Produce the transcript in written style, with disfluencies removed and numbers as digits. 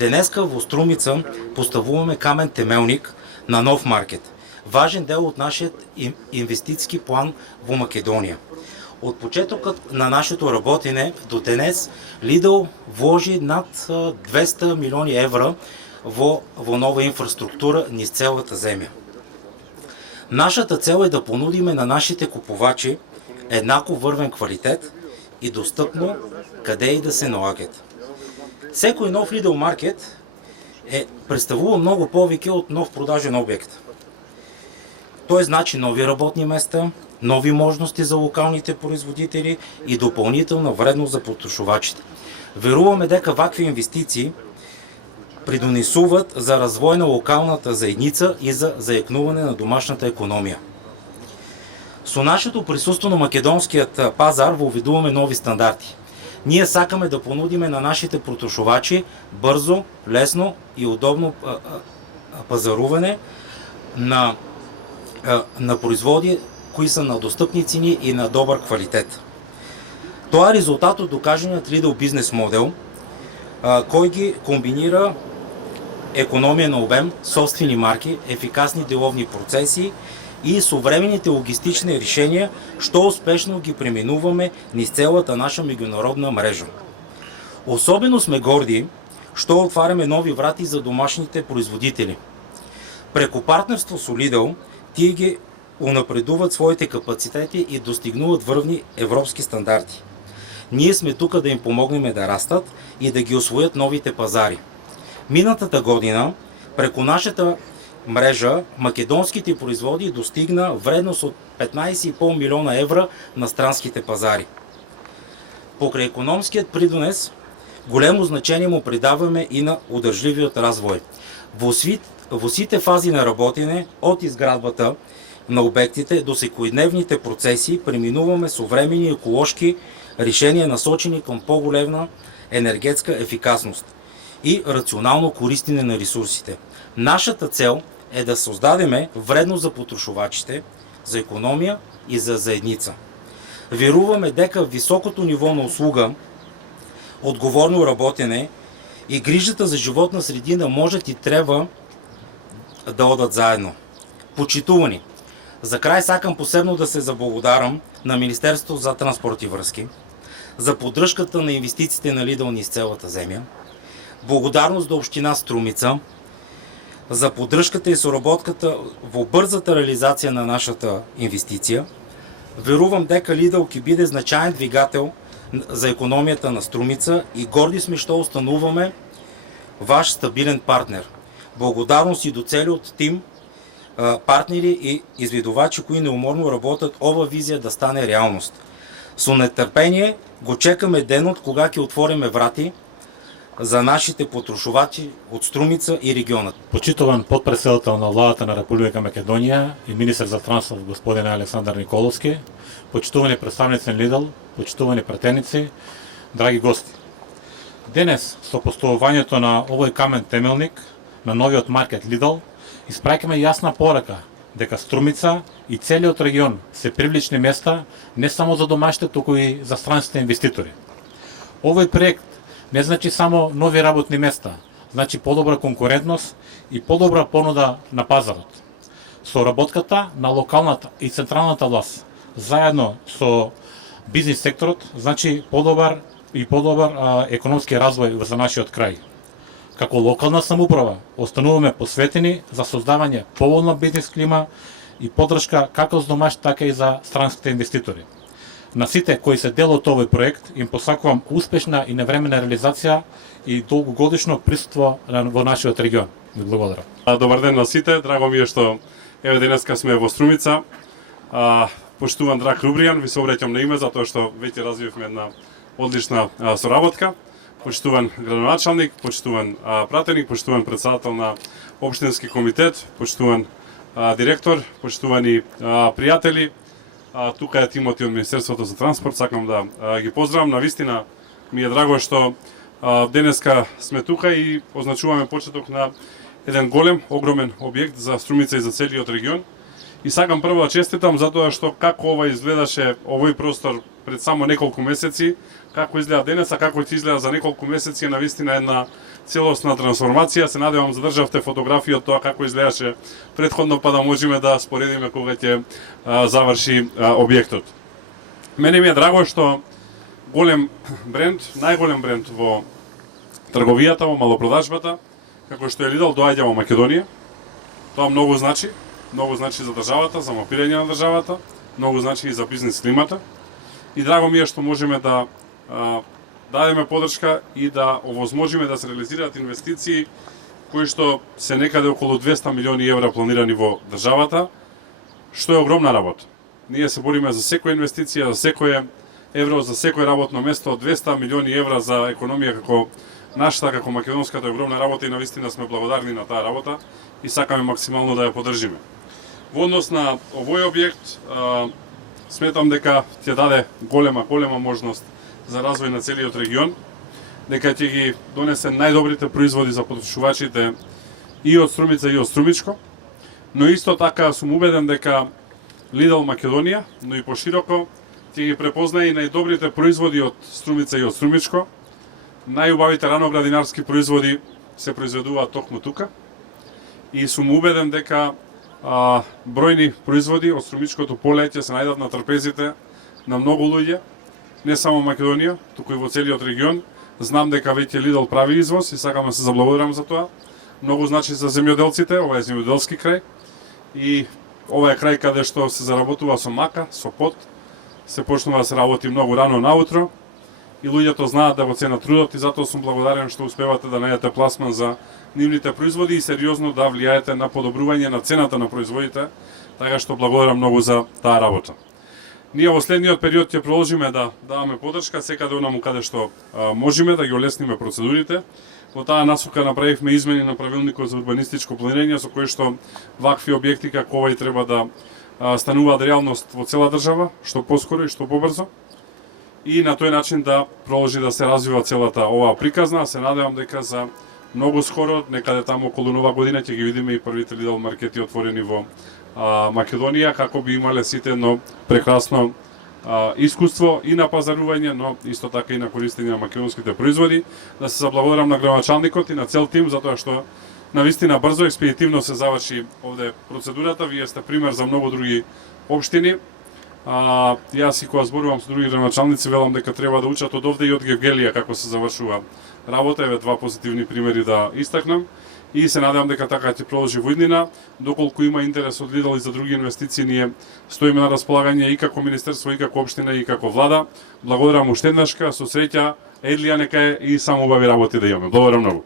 Денеска во Струмица поставуваме камен темелник на нов маркет. Важен дел од нашиот инвестициски план во Македонија. Од почетокот на нашето работење до денес Lidl вложи над 200 милиони евра во нова инфраструктура низ целата земја. Нашата цел е да понудиме на нашите купувачи еднакво врвен квалитет и достъпно каде и да се налагат. Секој нов Lidl маркет представува многу повеќе од нов продажен објект. Тој значи нови работни места, нови можности за локалните производители и дополнителна вредност за потрошувачите. Веруваме дека вакви инвестиции придонесуваат за развој на локалната заедница и за заекнување на домашната економија. Со нашето присуство на македонскиот пазар воведуваме нови стандарди. Ние сакаме да понудиме на нашите потрошувачи брзо, лесно и удобно пазарување на производи кои се на достъпни цени и на добър квалитет. Тоа е резултат од докажаниот Lidl бизнес модел, кој ги комбинира економија на обем, собствени марки, ефикасни деловни процеси и современите логистични решенија, што успешно ги преминуваме низ целата наша меѓународна мрежа. Особено сме горди што отвараме нови врати за домашните производители. Преку партнерство со Lidl, тие ги унапредуваат своите капацитети и достигнуваат врвни европски стандарди. Ние сме тука да им помогнеме да растат и да ги освоят новите пазари. Минатата година, преку нашата мрежа, македонските производи достигна вредност од 15,5 милиона евра на странските пазари. Покрај економскиот придонес, големо значение му придаваме и на одржливиот развој. Во сите фази на работење, од изградбата на обектите до секојдневните процеси, преминуваме современи еколошки решенија насочени кон поголемна енергетска ефикасност и рационално користење на ресурсите. Нашата цел е да создадеме вредност за потрошувачите, за економија и за заедница. Веруваме дека високото ниво на услуга, одговорно работење и грижата за животна средина можат и треба да одат заедно. Почитувани, за крај сакам посебно да се заблагодарам на Министерството за транспорт и врски, за поддршката на инвестициите на Lidl низ целата земја, благодарност до Општина Струмица, за поддршката и соработката во брзата реализација на нашата инвестиција. Верувам дека Lidl ќе биде значаен двигател за економијата на Струмица и горди сме што установуваме ваш стабилен партнер. Благодарност и до целиот тим, партнери и изведувачи кои неуморно работат ова визија да стане реалност. Со нетрпение го чекаме денот кога ќе отвориме врати за нашите потрошувачи од Струмица и регионот. Почитуван подпредседател на владата на Република Македонија и министер за транспорт господин Александар Николовски, почитувани представници на Lidl, почитувани пратеници, драги гости. Денес со поставувањето на овој камен темелник на новиот маркет Lidl, испраќаме јасна порака дека Струмица и целиот регион се привлични места не само за домашните, туку и за странските инвеститори. Овој проект не значи само нови работни места, значи подобра конкурентност и подобра понуда на пазарот. Соработката на локалната и централната власт заедно со бизнис секторот значи подобар економски развој за нашиот крај. Како локална самоуправа остануваме посветени за создавање поволна бизнес клима и поддршка како за домашните, така и за странските инвеститори. На сите кои се дел од овој проект им посакувам успешна и навременна реализација и долгогодишно присуство во нашиот регион. Ви благодарам. Добар ден на сите, драго ми е што еве денеска сме во Струмица. Почитуван драг Рубријан, ви се обраќам на име затоа што веќе развивме една одлична соработка. Почитуван градоначалник, почитуван пратеник, почитуван председател на општински комитет, почитуван директор, почитувани пријатели. Тука е тимот и од Министерството за транспорт, сакам да ги поздравам. Навистина ми е драго што денеска сме тука и означуваме почеток на еден голем, огромен објект за Струмица и за целиот регион. И сакам прво да честитам затоа што како ова изгледаше овој простор пред само неколку месеци, како изгледа денес, а како ќе изгледа за неколку месеци е навистина една целосна трансформација. Се надевам задржавте фотографија од тоа како изгледаше претходно, па да можеме да споредиме кога ќе заврши објектот. Мене ми е драго што голем бренд, најголем бренд во трговијата, во малопродажбата, како што е Lidl, доаѓа во Македонија. Тоа многу значи за државата, за мапирање на државата, многу значи и за бизнес климата. И драго ми е што можеме да дадеме подршка и да овозможиме да се реализираат инвестиции кои што се некаде околу 200 милиони евра планирани во државата, што е огромна работа. Ние се бориме за секоја инвестиција, за секој евро, за секој работно место. 200 милиони евра за економија како нашата, како македонската е огромна работа и навистина сме благодарни на таа работа и сакаме максимално да ја поддржиме. Во однос на овој објект, сметам дека ќе даде голема можност за развој на целиот регион, дека ќе ги донесе најдобрите производи за потрошувачите и од Струмица и од Струмичко, но исто така сум убеден дека Lidl Македонија, но и пошироко, ќе ги препознае и најдобрите производи од Струмица и од Струмичко. Најубавите раноградинарски производи се произведуваат токму тука и сум убеден дека бројни производи од Струмичкото поле ќе се најдат на трпезите на многу луѓе, не само Македонија, туку и во целиот регион. Знам дека веќе Lidl прави извоз и сакам да се заблагодарам за тоа. Многу значи за земјоделците, ова е земјоделски крај и ова е крај каде што се заработува со мака, со пот, се почнува да се работи многу рано наутро и луѓето знаат да го ценат трудот и затоа сум благодарен што успевате да најдете пласман за нивните производи и сериозно да влијаете на подобрување на цената на производите, така што благодарам многу за таа работа. Ние во следниот период ќе продолжиме да даваме подршка секаде онаму каде што можеме да ги олесниме процедурите. Во таа насока направивме измени на правилникот за урбанистичко планирање со кој што вакви објекти како овој треба да стануваат реалност во цела држава, што поскоро и што побрзо. И на тој начин да продолжи да се развива целата оваа приказна. Се надевам дека за многу скоро, некаде таму околу Нова година, ќе ги видиме и првите Lidl маркети отворени во Македонија, како би имале сите едно прекрасно искуство и на пазарување, но исто така и на користење на македонските производи. Да се заблагодарам на градоначалникот и на цел тим, затоа што навистина брзо, експедитивно се заврши овде процедурата. Вие сте пример за многу други општини. Јас и кога зборувам со други градоначалници, велам дека треба да учат од овде и од Гевгелија како се завршува работа. Еве два позитивни примери да истакнам. И се надевам дека така ќе продолжи во иднина. Доколку има интерес од Lidl и за други инвестиции, ние стоиме на располагање и како министерство, и како општина, и како влада. Благодарам уште еднашка, со среќа, едлија нека е и само убави работи да имаме. Благодарам многу.